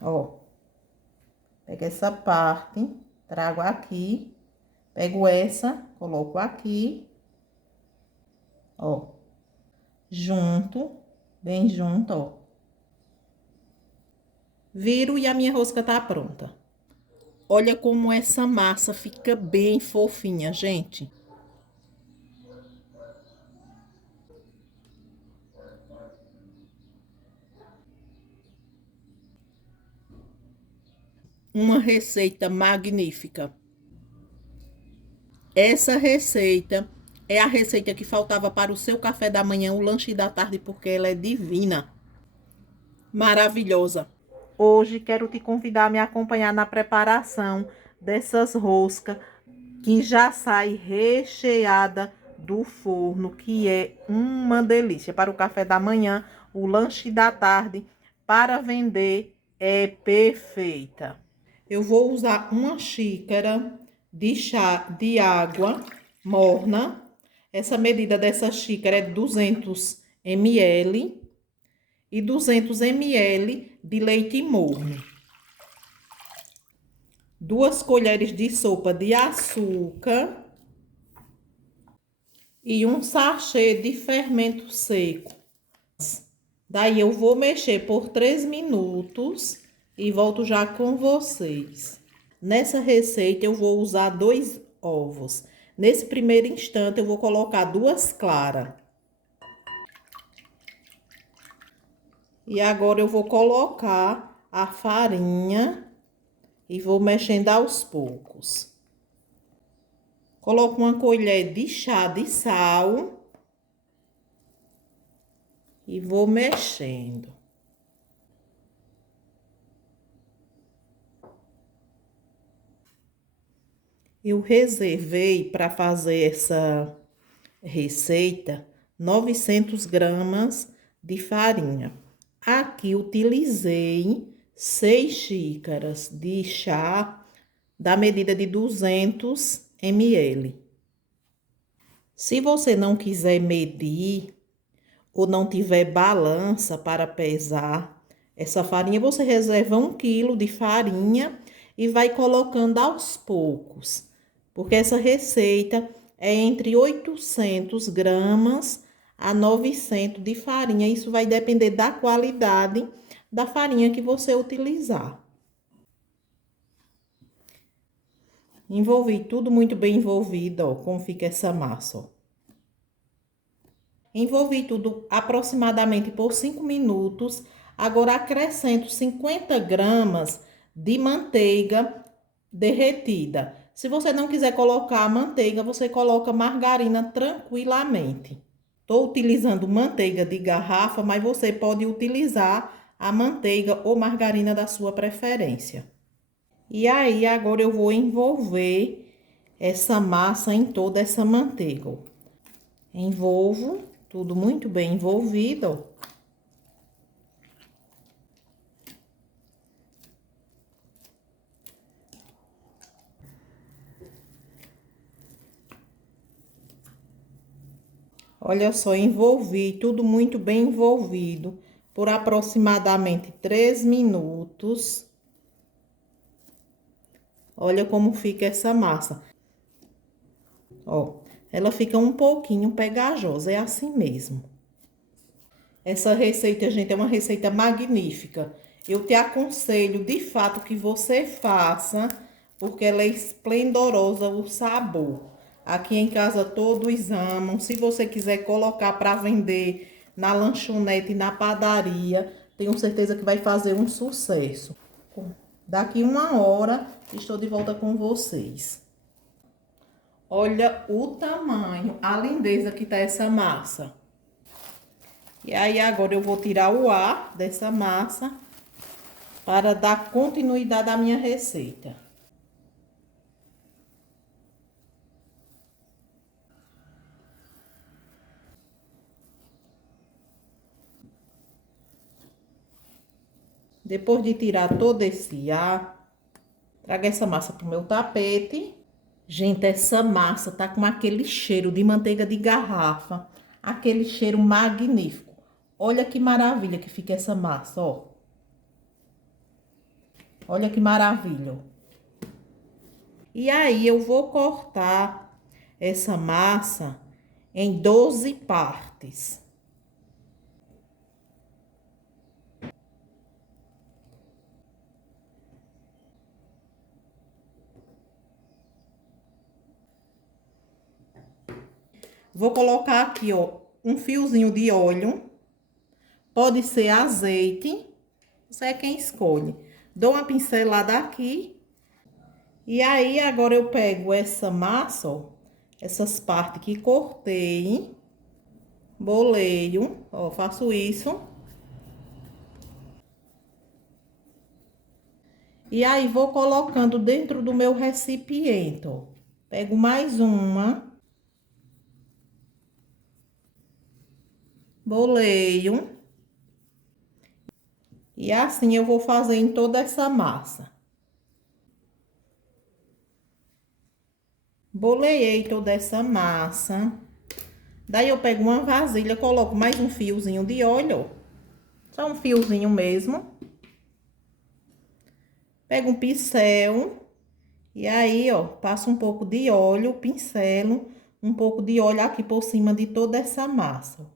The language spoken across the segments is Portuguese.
Ó, pego essa parte, trago aqui, pego essa, coloco aqui, ó, junto, bem junto, ó. Viro e a minha rosca tá pronta. Olha como essa massa fica bem fofinha, gente. Uma receita magnífica. Essa receita é a receita que faltava para o seu café da manhã, o lanche da tarde, porque ela é divina, maravilhosa. Hoje quero te convidar a me acompanhar na preparação dessas roscas que já sai recheada do forno, que é uma delícia para o café da manhã, o lanche da tarde, para vender é perfeita. Eu vou usar uma xícara de chá de água morna. Essa medida dessa xícara é 200 ml e 200 ml de leite morno. 2 colheres de sopa de açúcar e um sachê de fermento seco. Daí eu vou mexer por 3 minutos e volto já com vocês. Nessa receita eu vou usar 2 ovos. Nesse primeiro instante eu vou colocar 2 claras. E agora eu vou colocar a farinha e vou mexendo aos poucos. Coloco uma colher de chá de sal e vou mexendo. Eu reservei para fazer essa receita 900 gramas de farinha. Aqui utilizei 6 xícaras de chá da medida de 200 ml. Se você não quiser medir ou não tiver balança para pesar essa farinha, você reserva 1 quilo de farinha e vai colocando aos poucos, porque essa receita é entre 800 gramas a 900 de farinha. Isso vai depender da qualidade da farinha que você utilizar. Envolvi tudo muito bem envolvido, ó, como fica essa massa, ó. Envolvi tudo aproximadamente por 5 minutos. Agora acrescento 50 gramas de manteiga derretida. Se você não quiser colocar manteiga, você coloca margarina tranquilamente. Estou utilizando manteiga de garrafa, mas você pode utilizar a manteiga ou margarina da sua preferência. E aí, agora eu vou envolver essa massa em toda essa manteiga. Envolvo tudo muito bem envolvido. Olha só, envolvi tudo muito bem envolvido por aproximadamente 3 minutos. Olha como fica essa massa. Ó, ela fica um pouquinho pegajosa, é assim mesmo. Essa receita, gente, é uma receita magnífica. Eu te aconselho, de fato, que você faça, porque ela é esplendorosa o sabor. Aqui em casa todos amam. Se você quiser colocar para vender na lanchonete e na padaria, tenho certeza que vai fazer um sucesso. Daqui 1 hora, estou de volta com vocês. Olha o tamanho, a lindeza que tá essa massa. E aí, agora eu vou tirar o ar dessa massa para dar continuidade à minha receita. Depois de tirar todo esse ar, trago essa massa pro meu tapete. Gente, essa massa tá com aquele cheiro de manteiga de garrafa, aquele cheiro magnífico. Olha que maravilha que fica essa massa, ó. Olha que maravilha. E aí, eu vou cortar essa massa em 12 partes. Vou colocar aqui, ó, um fiozinho de óleo. Pode ser azeite, você é quem escolhe. Dou uma pincelada aqui. E aí, agora eu pego essa massa, ó, essas partes que cortei, boleio, ó, faço isso. E aí, vou colocando dentro do meu recipiente, ó. Pego mais uma. Boleio. E assim eu vou fazer em toda essa massa. Boleei toda essa massa. Daí eu pego uma vasilha, coloco mais um fiozinho de óleo, ó. Só um fiozinho mesmo. Pego um pincel. E aí, ó, passo um pouco de óleo, pincelo um pouco de óleo aqui por cima de toda essa massa.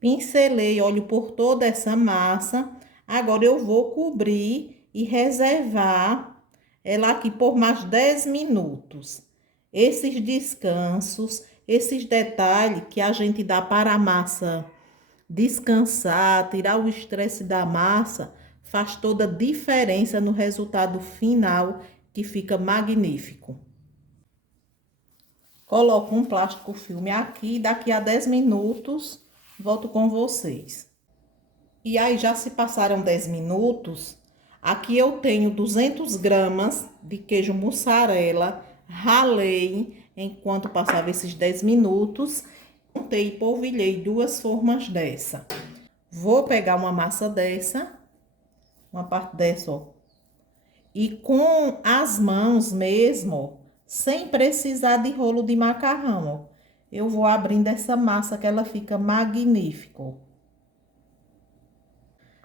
Pincelei óleo por toda essa massa. Agora eu vou cobrir e reservar ela aqui por mais 10 minutos. Esses descansos, esses detalhes que a gente dá para a massa descansar, tirar o estresse da massa, faz toda a diferença no resultado final, que fica magnífico. Coloco um plástico filme aqui, daqui a 10 minutos, volto com vocês. E aí, já se passaram 10 minutos, aqui eu tenho 200 gramas de queijo mussarela, ralei enquanto passava esses 10 minutos, montei e polvilhei 2 formas dessa. Vou pegar uma massa dessa, uma parte dessa, ó, e com as mãos mesmo, ó, sem precisar de rolo de macarrão, ó, eu vou abrindo essa massa que ela fica magnífica, ó.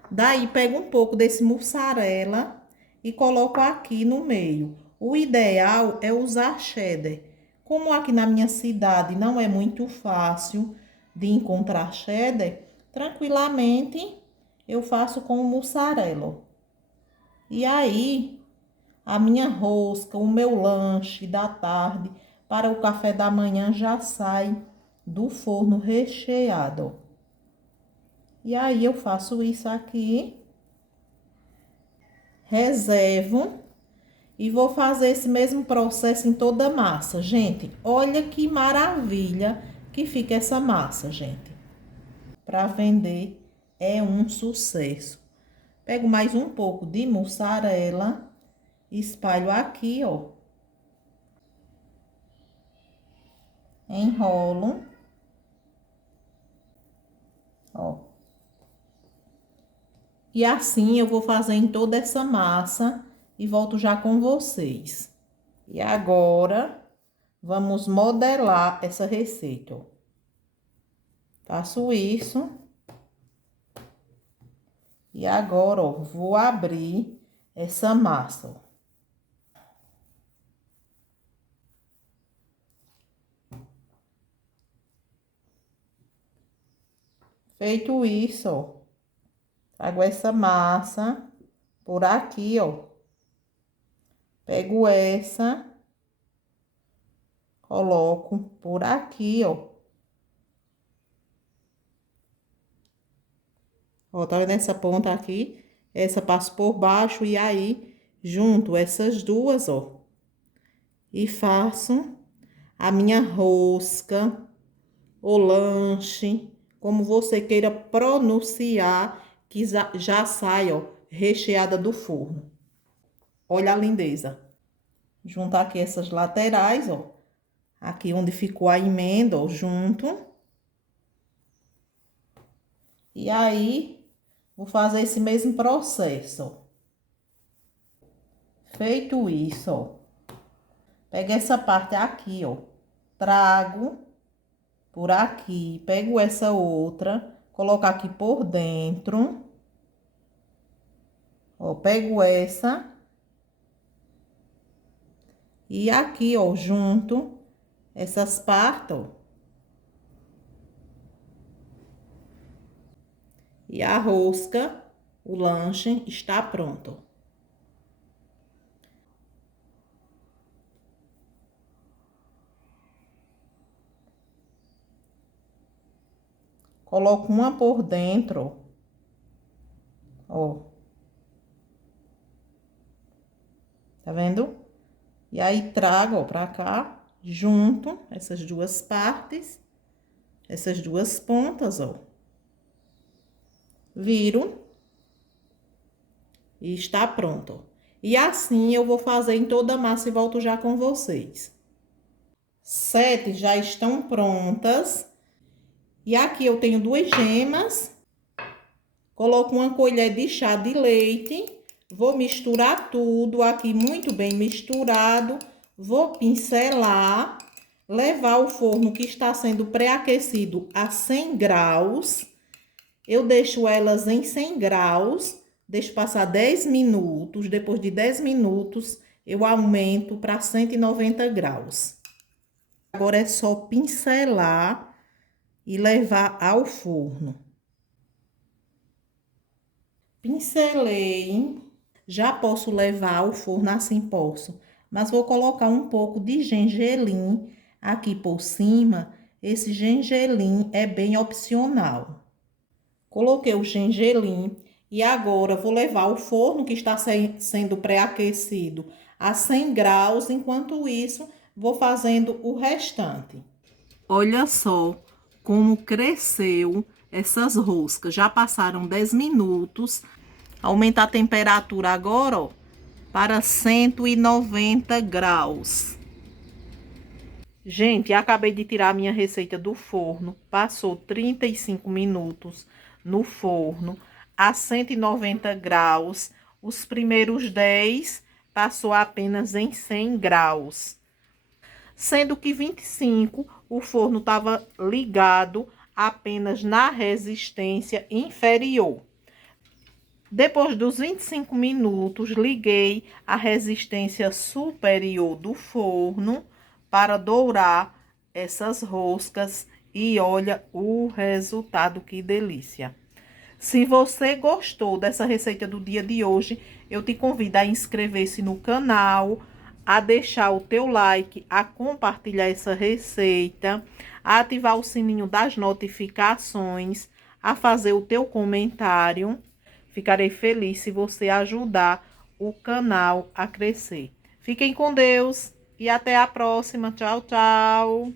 Daí, pego um pouco desse mussarela e coloco aqui no meio. O ideal é usar cheddar. Como aqui na minha cidade não é muito fácil de encontrar cheddar, tranquilamente eu faço com o mussarela. E aí, a minha rosca, o meu lanche da tarde para o café da manhã já sai do forno recheado. E aí, eu faço isso aqui, reservo e vou fazer esse mesmo processo em toda a massa. Gente, olha que maravilha que fica essa massa, gente. Para vender é um sucesso. Pego mais um pouco de mussarela, espalho aqui, ó. Enrolo. Ó. E assim eu vou fazer em toda essa massa e volto já com vocês. E agora, vamos modelar essa receita, ó. Faço isso. E agora, ó, vou abrir essa massa, ó. Feito isso, ó, trago essa massa por aqui, ó. Pego essa, coloco por aqui, ó. Ó, tá vendo essa ponta aqui? Essa passo por baixo e aí junto essas duas, ó. E faço a minha rosca, o lanche, como você queira pronunciar, que já sai, ó, recheada do forno. Olha a lindeza. Juntar aqui essas laterais, ó. Aqui onde ficou a emenda, ó, junto. E aí, vou fazer esse mesmo processo, ó. Feito isso, ó. Pego essa parte aqui, ó. Trago por aqui. Pego essa outra, coloco aqui por dentro. Ó, pego essa. E aqui, ó, junto essas partes, ó. E a rosca, o lanche está pronto. Coloco uma por dentro, ó. Tá vendo? E aí trago, ó, pra cá, junto essas duas partes, essas duas pontas, ó. Viro. E está pronto. E assim eu vou fazer em toda a massa e volto já com vocês. 7 já estão prontas. E aqui eu tenho 2 gemas. Coloco uma colher de chá de leite. Vou misturar tudo aqui muito bem misturado. Vou pincelar. Levar ao forno que está sendo pré-aquecido a 100 graus. Eu deixo elas em 100 graus. Deixo passar 10 minutos. Depois de 10 minutos, eu aumento para 190 graus. Agora é só pincelar e levar ao forno. Pincelei. Já posso levar ao forno, assim posso. Mas vou colocar um pouco de gengelim aqui por cima. Esse gengelim é bem opcional. Coloquei o gengelim e agora vou levar ao forno que está sendo pré-aquecido a 100 graus. Enquanto isso, vou fazendo o restante. Olha só como cresceu essas roscas. Já passaram 10 minutos. Aumenta a temperatura agora, ó, para 190 graus. Gente, acabei de tirar a minha receita do forno. Passou 35 minutos no forno a 190 graus. Os primeiros 10 passou apenas em 100 graus. Sendo que 25 o forno estava ligado apenas na resistência inferior. Depois dos 25 minutos, liguei a resistência superior do forno para dourar essas roscas e olha o resultado, que delícia. Se você gostou dessa receita do dia de hoje, eu te convido a inscrever-se no canal, a deixar o teu like, a compartilhar essa receita, a ativar o sininho das notificações, a fazer o teu comentário. Ficarei feliz se você ajudar o canal a crescer. Fiquem com Deus e até a próxima. Tchau, tchau.